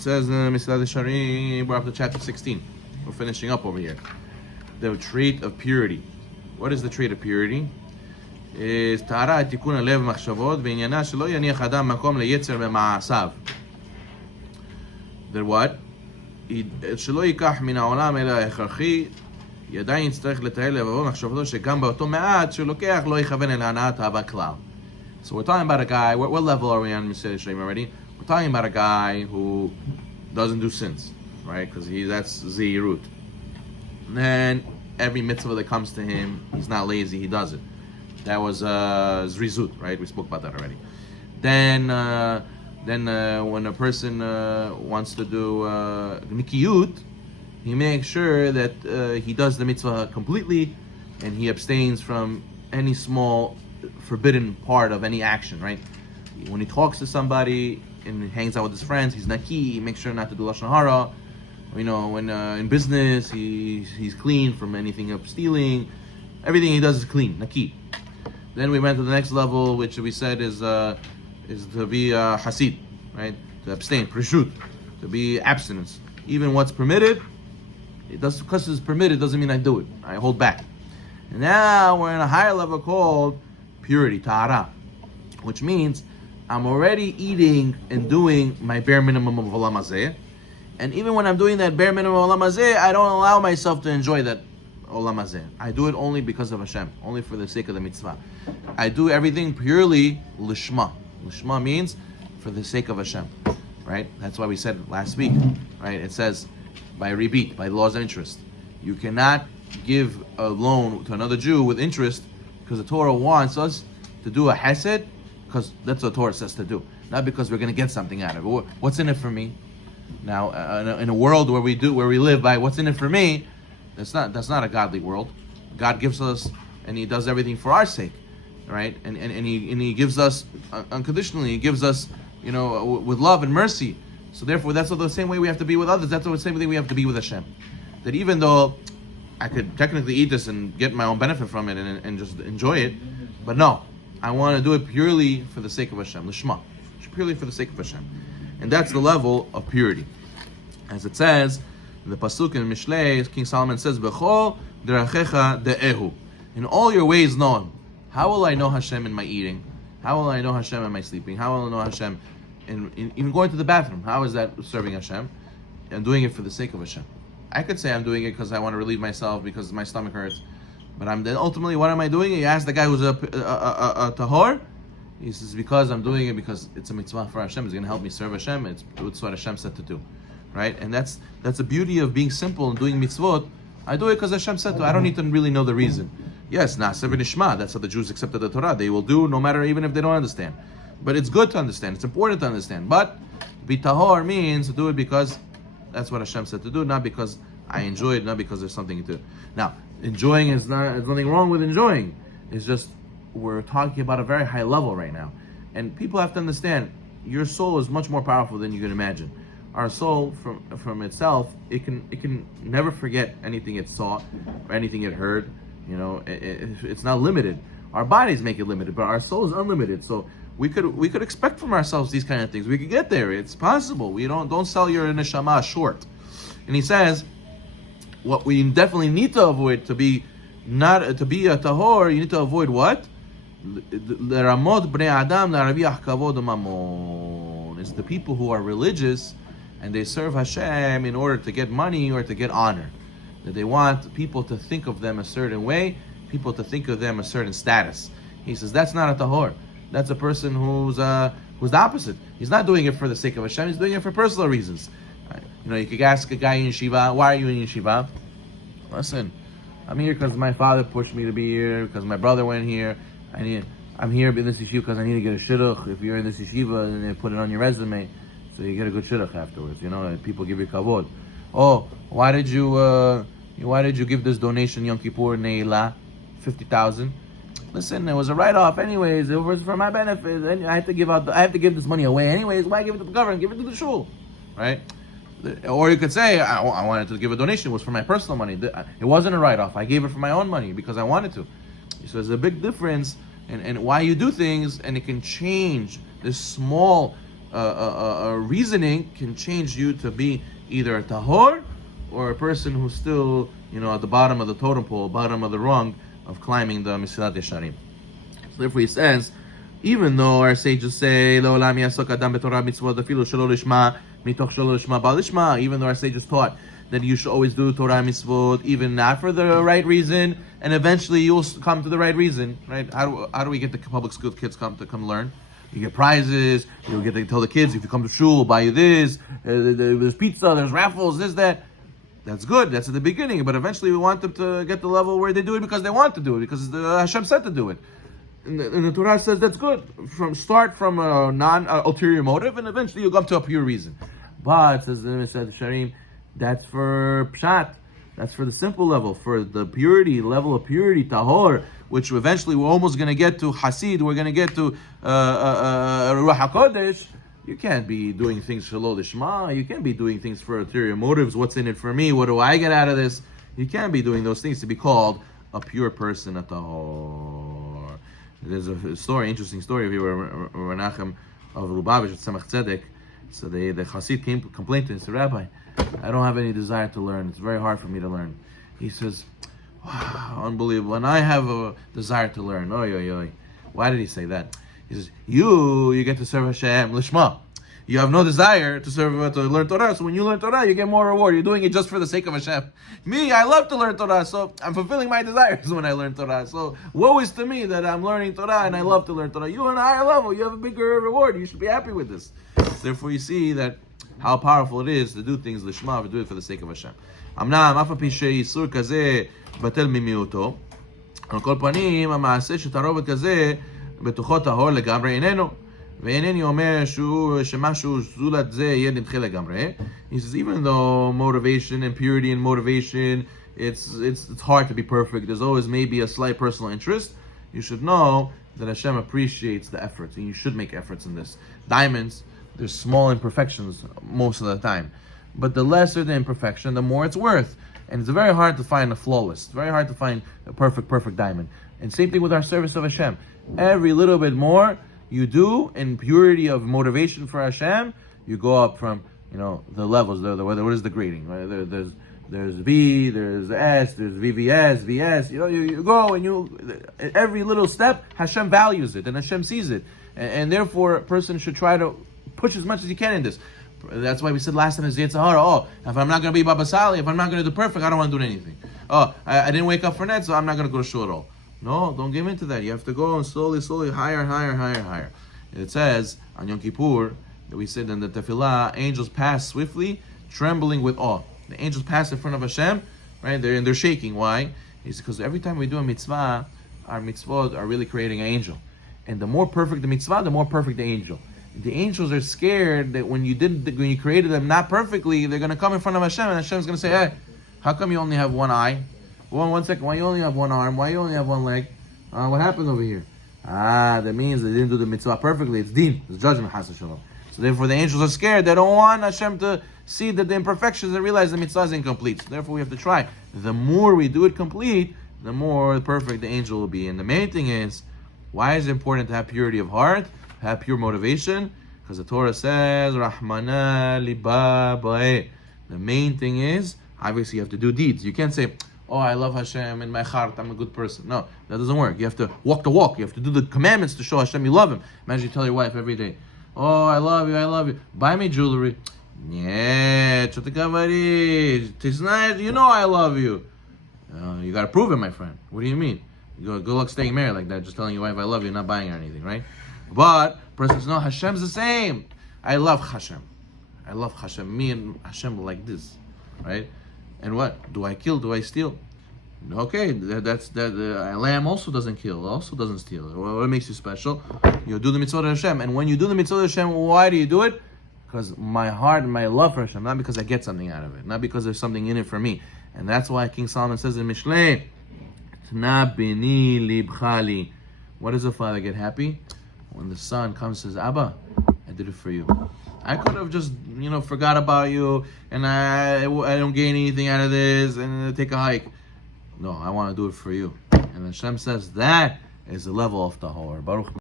says Mishlei Sharim, we're up to chapter 16. We're finishing up over here. The trait of purity. What is the trait of purity? Is טהרה תיקון הלב ומחשבות ועניינה שלא יניח אדם מקום ליצר במעשיו. Then what? שלא ייקח מן העולם אלא ההכרחי, עדיין יצטרך לטהר לבבו ומחשבתו שגם באותו מעט שהוא לוקח לא יכוון אל הנאת אהבה כלל. So we're talking about a guy, what level are we on Mishlei Sharim already? We're talking about a guy who doesn't do sins, right? Because that's Zeirut. And then every mitzvah that comes to him, he's not lazy, he does it. That was Zrizut, right? We spoke about that already. Then when a person wants to do Nikiyut, he makes sure that he does the mitzvah completely and he abstains from any small forbidden part of any action, right? When he talks to somebody and hangs out with his friends, he's naki, he makes sure not to do Lashon Hara. You know, when in business, he's clean from anything of stealing. Everything he does is clean, naki. Then we went to the next level, which we said is to be hasid, right? To abstain, preshut, to be abstinence. Even what's permitted, it does because it's permitted doesn't mean I do it. I hold back. And now we're in a higher level called purity, ta'ara, which means I'm already eating and doing my bare minimum of olam hazeh, and even when I'm doing that bare minimum of olam hazeh, I don't allow myself to enjoy that olam hazeh. I do it only because of Hashem, only for the sake of the mitzvah. I do everything purely lishma. Lishma means for the sake of Hashem, right? That's why we said last week, right? It says by ribit, by the laws of interest, you cannot give a loan to another Jew with interest because the Torah wants us to do a hesed because that's what the Torah says to do, not because we're going to get something out of it. What's in it for me? Now, in a world where we live by what's in it for me, that's not a godly world. God gives us, and He does everything for our sake, right? And He gives us unconditionally. He gives us, with love and mercy. So therefore, that's the same way we have to be with others. That's the same way we have to be with Hashem. That even though I could technically eat this and get my own benefit from it and just enjoy it, but no, I want to do it purely for the sake of Hashem, l'shma, purely for the sake of Hashem. And that's the level of purity. As it says, the pasuk in Mishlei, King Solomon says, "Bechol derachecha de'ehu." In all your ways know Him. How will I know Hashem in my eating? How will I know Hashem in my sleeping? How will I know Hashem in even going to the bathroom? How is that serving Hashem? I'm doing it for the sake of Hashem. I could say I'm doing it because I want to relieve myself because my stomach hurts, but then ultimately, what am I doing? You ask the guy who's a tahor. He says, because I'm doing it because it's a mitzvah for Hashem. It's going to help me serve Hashem. It's what Hashem said to do, right? And that's the beauty of being simple and doing mitzvot. I do it because Hashem said to. I don't need to really know the reason. Yes, na'aseh v'nishma. That's how the Jews accepted the Torah. They will do no matter even if they don't understand. But it's good to understand. It's important to understand. But be tahor means to do it because that's what Hashem said to do, not because I enjoy it, not because there's something to do. Now, enjoying there's nothing wrong with enjoying. It's just we're talking about a very high level right now. And people have to understand, your soul is much more powerful than you can imagine. Our soul, from itself, it can never forget anything it saw or anything it heard. It's not limited. Our bodies make it limited, but our soul is unlimited. So we could expect from ourselves these kind of things. We could get there. It's possible. We don't sell your neshama short. And he says, what we definitely need to avoid to be a tahor, you need to avoid what? L'ramot bnei adam la'arviach kavod u'mamon. It's the people who are religious and they serve Hashem in order to get money or to get honor. That they want people to think of them a certain way, people to think of them a certain status. He says that's not a tahor. That's a person who's the opposite. He's not doing it for the sake of Hashem. He's doing it for personal reasons. You could ask a guy in yeshiva, why are you in yeshiva? Listen, I'm here because my father pushed me to be here, because my brother went here. I'm here in this yeshiva because I need to get a shidduch. If you're in this yeshiva, and they put it on your resume, so you get a good shidduch afterwards. People give you kavod. Oh, why did you give this donation Yom Kippur Neila, 50,000? Listen, it was a write-off anyways. It was for my benefit. I have to give this money away anyways. Why give it to the government? Give it to the shul, right? Or you could say, I wanted to give a donation. It was for my personal money. It wasn't a write-off. I gave it for my own money because I wanted to. So there's a big difference in why you do things, and it can change this small reasoning can change you to be either a tahor or a person who's still, at the bottom of the totem pole, bottom of the rung of climbing the Mesilat Yesharim. So therefore he says, even though our sages say, Le'olam yasok adam b'torah mitzvot afilu shelo lishma mitoch shelo lishma ba'al lishma, even though our sages taught that you should always do Torah mitzvot, even not for the right reason, and eventually you'll come to the right reason, right? How do we get the public school kids come learn? You get prizes, you get to tell the kids, if you come to shul, we'll buy you this, there's pizza, there's raffles, this, that. That's good, that's at the beginning, but eventually we want them to get the level where they do it because they want to do it, because Hashem said to do it. And the Torah says that's good. Start from a non-ulterior motive, and eventually you'll come to a pure reason. But, says the Mesilat Yesharim, that's for pshat, that's for the simple level, for the purity, level of purity, tahor, which eventually we're almost going to get to Hasid, we're going to get to Ruach HaKodesh. You can't be doing things for lo lishma, you can't be doing things for ulterior motives. What's in it for me? What do I get out of this? You can't be doing those things to be called a pure person, a tahor. There's a story, interesting story of Menachem of Lubavitch at Tzemach Tzedek. So the Chassid complained to him, said, Rabbi, I don't have any desire to learn. It's very hard for me to learn. He says, wow, unbelievable. And I have a desire to learn. Oy, oy, oy. Why did he say that? He says, you get to serve Hashem, Lishma. You have no desire to learn Torah. So when you learn Torah, you get more reward. You're doing it just for the sake of Hashem. Me, I love to learn Torah, so I'm fulfilling my desires when I learn Torah. So woe is to me that I'm learning Torah and I love to learn Torah. You are on a higher level. You have a bigger reward. You should be happy with this. Therefore, you see that how powerful it is to do things Lishma, to do it for the sake of Hashem. אמנם, אף על פי שאיסור כזה בטל ממיעוטו, על כל פנים, המעשה שתערובת כזה בתוכו טהור לגמרי איננו. ואינני אומר שמשהו זולת זה יהיה נדחה לגמרי. He says, even though motivation and purity and motivation, it's hard to be perfect. There's always maybe a slight personal interest. You should know that Hashem appreciates the efforts, and you should make efforts in this. Diamonds, there's small imperfections most of the time. But the lesser the imperfection, the more it's worth. And it's very hard to find a flawless. It's very hard to find a perfect diamond. And same thing with our service of Hashem. Every little bit more you do in purity of motivation for Hashem, you go up from, the levels. What is the grading? Right? There's V, there's S, there's VVS, VS. You go and every little step, Hashem values it and Hashem sees it. And therefore, a person should try to push as much as he can in this. That's why we said last time is Yetzer Hara. If I'm not going to be Baba Sali, if I'm not going to do perfect, I don't want to do anything. I didn't wake up for net, so I'm not going to go to shul at all. No, don't give in to that. You have to go and slowly, higher. It says on Yom Kippur that we said in the Tefillah, angels pass swiftly, trembling with awe. The angels pass in front of Hashem, right? They're shaking. Why? It's because every time we do a mitzvah, our mitzvot are really creating an angel. And the more perfect the mitzvah, the more perfect the angel. The angels are scared that when you created them not perfectly, they're going to come in front of Hashem, and Hashem's going to say, hey, how come you only have one eye? One second, why you only have one arm? Why you only have one leg? What happened over here? That means they didn't do the mitzvah perfectly. It's din, it's judgment, chas v'shalom. So therefore the angels are scared. They don't want Hashem to see that the imperfections and realize the mitzvah is incomplete. So therefore we have to try. The more we do it complete, the more perfect the angel will be. And the main thing is, why is it important to have purity of heart? Have pure motivation, because the Torah says, Rahmana liba ba'eh. The main thing is, obviously you have to do deeds. You can't say, I love Hashem in my heart, I'm a good person. No, that doesn't work. You have to walk the walk. You have to do the commandments to show Hashem you love Him. Imagine you tell your wife every day, I love you. Buy me jewelry. Yeah, it's nice. You know I love you. You got to prove it, my friend. What do you mean? Good luck staying married like that, just telling your wife I love you, not buying her anything, right? But person says, no, Hashem's the same. I love Hashem. Me and Hashem like this, right? And what? Do I kill? Do I steal? Okay, that's a lamb also doesn't kill, also doesn't steal. What makes you special? You do the mitzvot of Hashem. And when you do the mitzvot of Hashem, why do you do it? Because my heart and my love for Hashem, not because I get something out of it, not because there's something in it for me. And that's why King Solomon says in Mishlei, Tna bini libchali. What does the father get happy? When the son comes and says, Abba, I did it for you. I could have just, forgot about you, and I don't gain anything out of this, and take a hike. No, I want to do it for you. And Hashem says that is the level of tahor. Baruch